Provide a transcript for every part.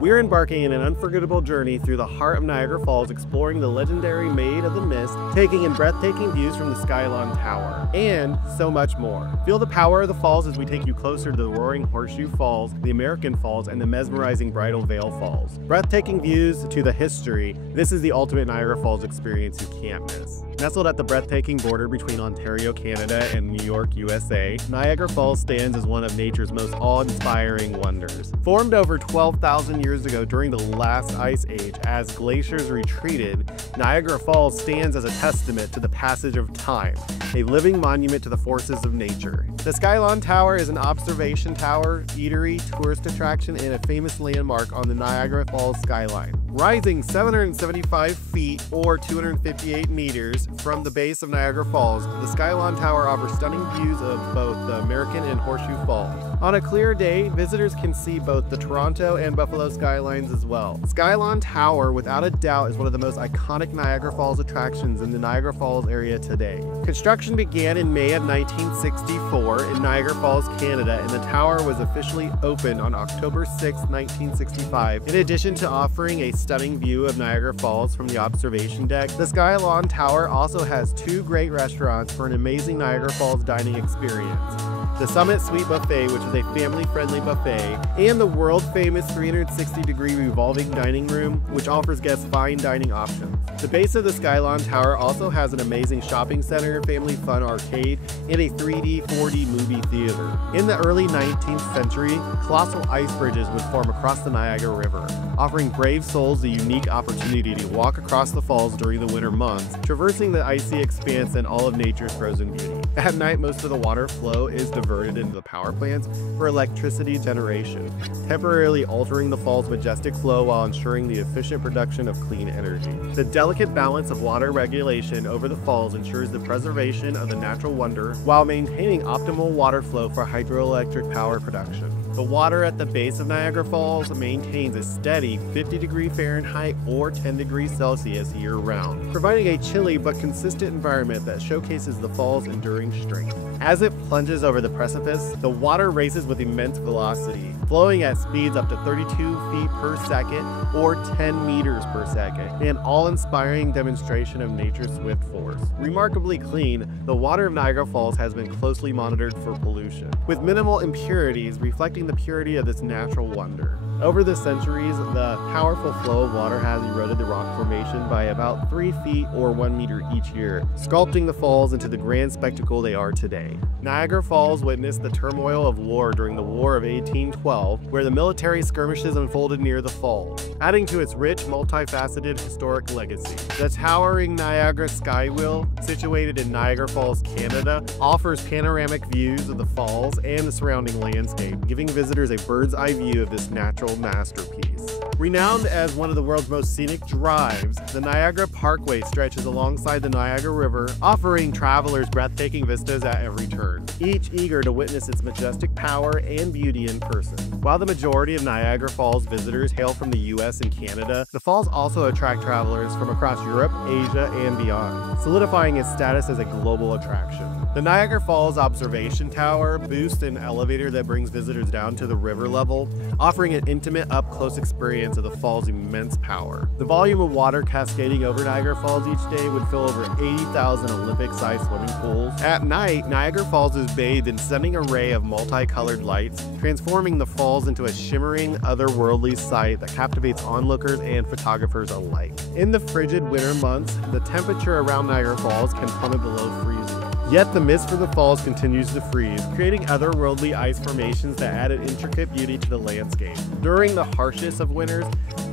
We're embarking in an unforgettable journey through the heart of Niagara Falls, exploring the legendary Maid of the Mist, taking in breathtaking views from the Skylon Tower, and so much more. Feel the power of the falls as we take you closer to the roaring Horseshoe Falls, the American Falls, and the mesmerizing Bridal Veil Falls. Breathtaking views to the history, this is the ultimate Niagara Falls experience you can't miss. Nestled at the breathtaking border between Ontario, Canada, and New York, USA, Niagara Falls stands as one of nature's most awe-inspiring wonders. Formed over 12,000 years ago during the last ice age, as glaciers retreated, Niagara Falls stands as a testament to the passage of time, a living monument to the forces of nature. The Skylon Tower is an observation tower, eatery, tourist attraction, and a famous landmark on the Niagara Falls skyline. Rising 775 feet or 258 meters from the base of Niagara Falls, the Skylon Tower offers stunning views of both the American and Horseshoe Falls. On a clear day, visitors can see both the Toronto and Buffalo skylines as well. Skylon Tower, without a doubt, is one of the most iconic Niagara Falls attractions in the Niagara Falls area today. Construction began in May of 1964 in Niagara Falls, Canada, and the tower was officially opened on October 6, 1965. In addition to offering a stunning view of Niagara Falls from the observation deck, the Skylon Tower also has two great restaurants for an amazing Niagara Falls dining experience: the Summit Suite Buffet, which is a family-friendly buffet, and the world-famous 360-degree revolving dining room, which offers guests fine dining options. The base of the Skylon Tower also has an amazing shopping center, family fun arcade, and a 3D, 4D movie theater. In the early 19th century, colossal ice bridges would form across the Niagara River, offering brave souls the unique opportunity to walk across the falls during the winter months, traversing the icy expanse and all of nature's frozen beauty. At night, most of the water flow is diverted into the power plants for electricity generation, temporarily altering the fall's majestic flow while ensuring the efficient production of clean energy. The delicate balance of water regulation over the falls ensures the preservation of the natural wonder while maintaining optimal water flow for hydroelectric power production. The water at the base of Niagara Falls maintains a steady 50°F or 10°C year-round, providing a chilly but consistent environment that showcases the fall's enduring strength. As it plunges over the precipice, the water races with immense velocity, flowing at speeds up to 32 feet per second or 10 meters per second, an awe-inspiring demonstration of nature's swift force. Remarkably clean, the water of Niagara Falls has been closely monitored for pollution, with minimal impurities reflecting the purity of this natural wonder. Over the centuries, the powerful flow of water has eroded the rock formation by about 3 feet or 1 meter each year, sculpting the falls into the grand spectacle they are today. Niagara Falls witnessed the turmoil of war during the War of 1812, where the military skirmishes unfolded near the falls, adding to its rich, multifaceted historic legacy. The towering Niagara Skywheel, situated in Niagara Falls, Canada, offers panoramic views of the falls and the surrounding landscape, giving visitors a bird's-eye view of this natural masterpiece. Renowned as one of the world's most scenic drives, the Niagara Parkway stretches alongside the Niagara River, offering travelers breathtaking vistas at every turn, each eager to witness its majestic power and beauty in person. While the majority of Niagara Falls visitors hail from the US and Canada, the falls also attract travelers from across Europe, Asia, and beyond, solidifying its status as a global attraction. The Niagara Falls Observation Tower boasts an elevator that brings visitors down to the river level, offering an intimate up-close experience of the fall's immense power. The volume of water cascading over Niagara Falls each day would fill over 80,000 Olympic-sized swimming pools. At night, Niagara Falls is bathed in a stunning array of multicolored lights, transforming the falls into a shimmering, otherworldly sight that captivates onlookers and photographers alike. In the frigid winter months, the temperature around Niagara Falls can plummet below freezing. Yet the mist from the falls continues to freeze, creating otherworldly ice formations that add an intricate beauty to the landscape. During the harshest of winters,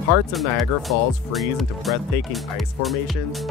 parts of Niagara Falls freeze into breathtaking ice formations,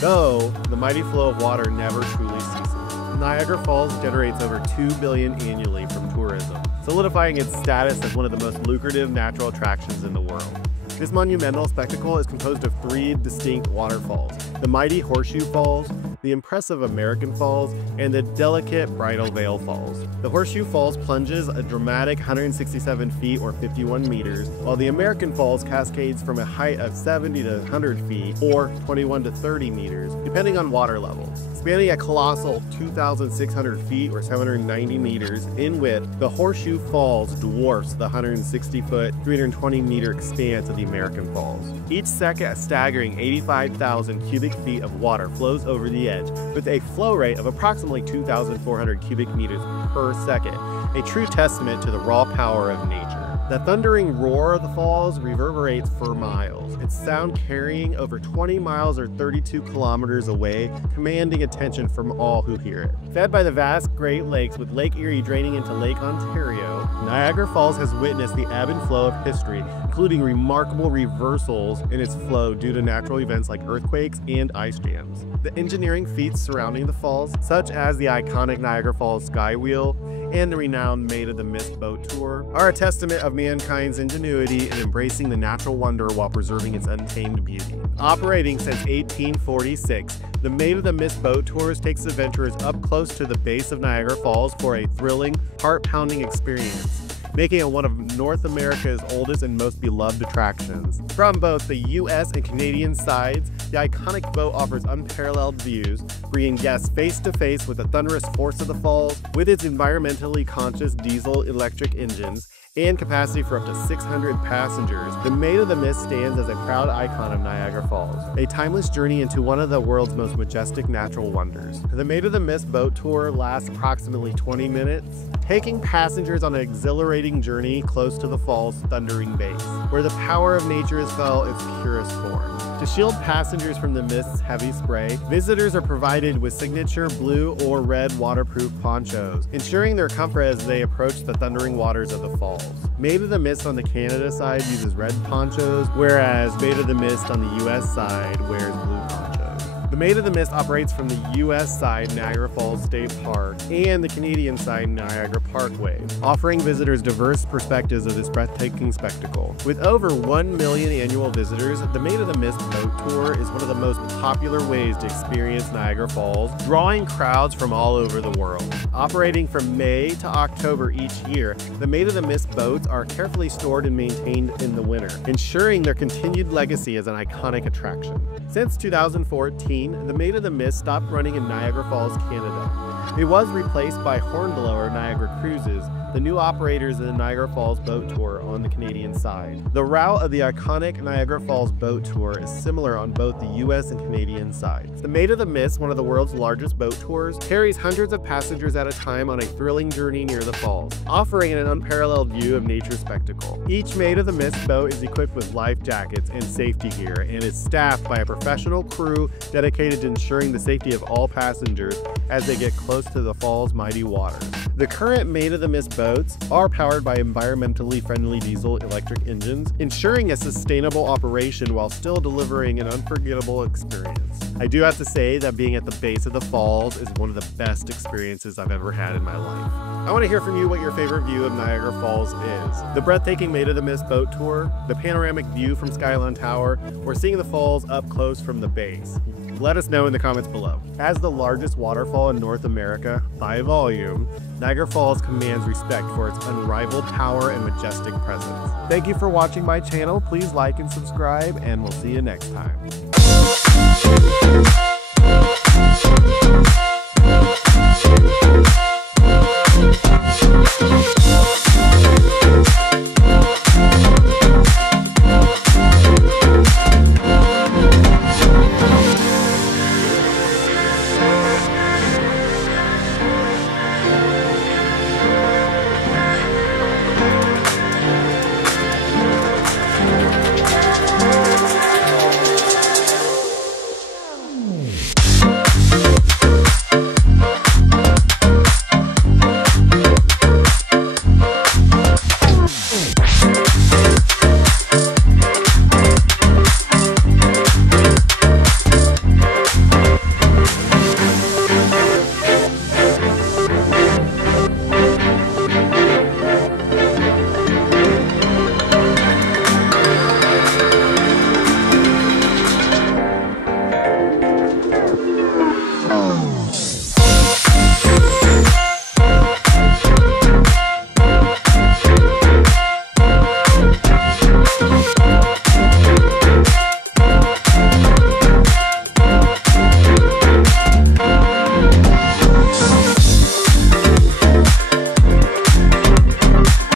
though the mighty flow of water never truly ceases. Niagara Falls generates over $2 billion annually from tourism, solidifying its status as one of the most lucrative natural attractions in the world. This monumental spectacle is composed of 3 distinct waterfalls: the mighty Horseshoe Falls, the impressive American Falls, and the delicate Bridal Veil Falls. The Horseshoe Falls plunges a dramatic 167 feet or 51 meters, while the American Falls cascades from a height of 70 to 100 feet or 21 to 30 meters, depending on water level. Spanning a colossal 2,600 feet or 790 meters in width, the Horseshoe Falls dwarfs the 160-foot, 320-meter expanse of the American Falls. Each second, a staggering 85,000 cubic feet of water flows over the edge, with a flow rate of approximately 2,400 cubic meters per second, a true testament to the raw power of nature. The thundering roar of the falls reverberates for miles, its sound carrying over 20 miles or 32 kilometers away, commanding attention from all who hear it. Fed by the vast Great Lakes with Lake Erie draining into Lake Ontario, Niagara Falls has witnessed the ebb and flow of history, including remarkable reversals in its flow due to natural events like earthquakes and ice jams. The engineering feats surrounding the falls, such as the iconic Niagara Falls Skywheel and the renowned Maid of the Mist boat tour, are a testament of mankind's ingenuity in embracing the natural wonder while preserving its untamed beauty. Operating since 1846, the Maid of the Mist boat tours takes adventurers up close to the base of Niagara Falls for a thrilling, heart-pounding experience, making it one of North America's oldest and most beloved attractions. From both the US and Canadian sides, the iconic boat offers unparalleled views, bringing guests face to face with the thunderous force of the falls. With its environmentally conscious diesel-electric engines and capacity for up to 600 passengers, the Maid of the Mist stands as a proud icon of Niagara Falls, a timeless journey into one of the world's most majestic natural wonders. The Maid of the Mist boat tour lasts approximately 20 minutes, taking passengers on an exhilarating journey close to the fall's thundering base, where the power of nature is felt its purest form. To shield passengers from the mist's heavy spray, visitors are provided with signature blue or red waterproof ponchos, ensuring their comfort as they approach the thundering waters of the falls. Maid of the Mist on the Canada side uses red ponchos, whereas Maid of the Mist on the US side wears blue ponchos. The Maid of the Mist operates from the US side Niagara Falls State Park and the Canadian side Niagara Parkway, offering visitors diverse perspectives of this breathtaking spectacle. With over 1 million annual visitors, the Maid of the Mist boat tour is one of the most popular ways to experience Niagara Falls, drawing crowds from all over the world. Operating from May to October each year, the Maid of the Mist boats are carefully stored and maintained in the winter, ensuring their continued legacy as an iconic attraction. Since 2014, the Maid of the Mist stopped running in Niagara Falls, Canada. It was replaced by Hornblower Niagara Cruises, the new operators of the Niagara Falls boat tour on the Canadian side. The route of the iconic Niagara Falls boat tour is similar on both the US and Canadian sides. The Maid of the Mist, one of the world's largest boat tours, carries hundreds of passengers at a time on a thrilling journey near the falls, offering an unparalleled view of nature's spectacle. Each Maid of the Mist boat is equipped with life jackets and safety gear and is staffed by a professional crew dedicated to ensuring the safety of all passengers as they get close to the fall's mighty waters. The current Maid of the Mist boats are powered by environmentally friendly diesel-electric engines, ensuring a sustainable operation while still delivering an unforgettable experience. I do have to say that being at the base of the falls is one of the best experiences I've ever had in my life. I want to hear from you what your favorite view of Niagara Falls is. The breathtaking Maid of the Mist boat tour, the panoramic view from Skylon Tower, or seeing the falls up close from the base. Let us know in the comments below. As the largest waterfall in North America by volume, Niagara Falls commands respect for its unrivaled power and majestic presence. Thank you for watching my channel. Please like and subscribe, and we'll see you next time.